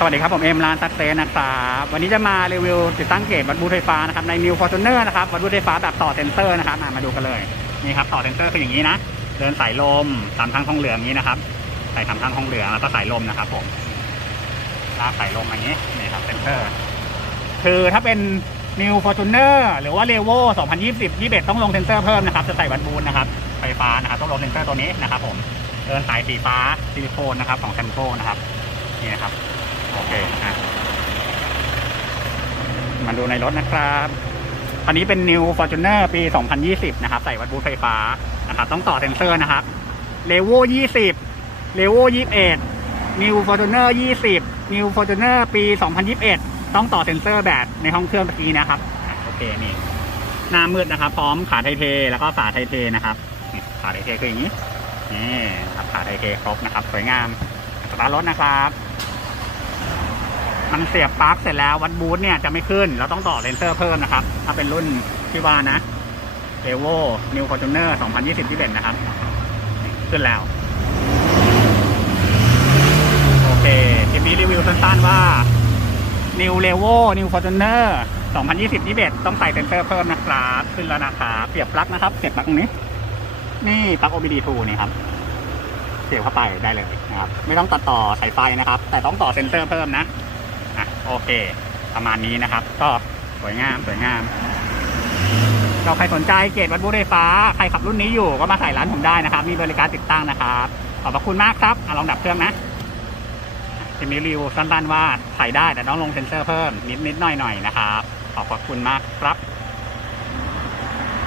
สวัสดีครับผมเอ็มร้านตักเซนนะครับวันนี้จะมารีวิวติดตั้งเกจวัดบูไฟฟ้านะครับใน New Fortuner นะครับวัดบูไฟฟ้าแบบต่อเซนเซอร์นะครับมาดูกันเลยนี่ครับต่อเซนเซอร์คืออย่างนี้นะเดินสายลมตามทางทองเหลืองนี้นะครับใส่ทำทางทองเหลืองแล้วก็สายลมนะครับผมลากสายลมอย่างนี้นี่ครับเซนเซอร์ คือถ้าเป็น New Fortuner หรือว่า r e v o 2020 21ต้องลงเซนเซอร์เพิ่มนะครับจะใส่วัดบูทนะครับไฟฟ้านะครับต้องลงเซนเซอร์ตัวนี้นะครับผมเดินสายสีฟ้าซิลิโคนนะครับของแซมโกนะครับนี่นะครับ โอเคนะมาดูในรถนะครับอันนี้เป็น New Fortuner ปี 2020 นะครับ ใส่วัดบูทไฟฟ้านะครับ ต้องต่อเซนเซอร์นะครับ l e v o 20 l e v o 21 New Fortuner 20 New Fortuner ปี 2021 ต้องต่อเซนเซอร์แบบในห้องเครื่องเมื่อกี้นะครับโอเคนี่หน้ามืดนะครับ พร้อมขาไทเท แล้วก็ฝาไทเทนะครับขาไทเทคืออย่างนี้นี่ครับขาไทเทครบนะครับ สวยงามสตาร์ทรถนะครับ มันเสียบปลั๊กเสร็จแล้ววัดบูทเนี่ยจะไม่ขึ้น เราต้องต่อเลนเซอร์เพิ่มนะครับ ถ้าเป็นรุ่นที่ว่านะเ e โวนิวฟอร์จูเนอร์2020ที่เด่นนะครับ ขึ้นแล้ว โอเคคลิปนี้รีวิวสั้นๆว่า New l e v o New Fortuner 2020ที่เบ็ดต้องใส่เซนเซอร์เพิ่มนะครับขึ้นแล้วนะครับเสียบปลั๊กนะครับ เสียบปลั๊กตรงนี้ นี่ปลั๊ก OBD2 นี่ครับเสียบเข้าไปได้เลยนะครับ ไม่ต้องตัดต่อสายไฟนะครับ แต่ต้องต่อเซนเซอร์เพิ่มนะ โอเค ประมาณนี้นะครับ ก็สวยงามสวยงามก็ใครสนใจเกรดวัดบุไฟฟ้า ใครขับรุ่นนี้อยู่ก็มาใส่ร้านผมได้นะครับ มีบริการติดตั้งนะครับ ขอบพระคุณมากครับอลองดับเครื่องนะจะมีรีวิวสั้นๆว่าใส่ได้แต่ต้องลงเซนเซอร์เพิ่มนิดๆหน่อยๆนะครับ ขอบพระคุณมากครับ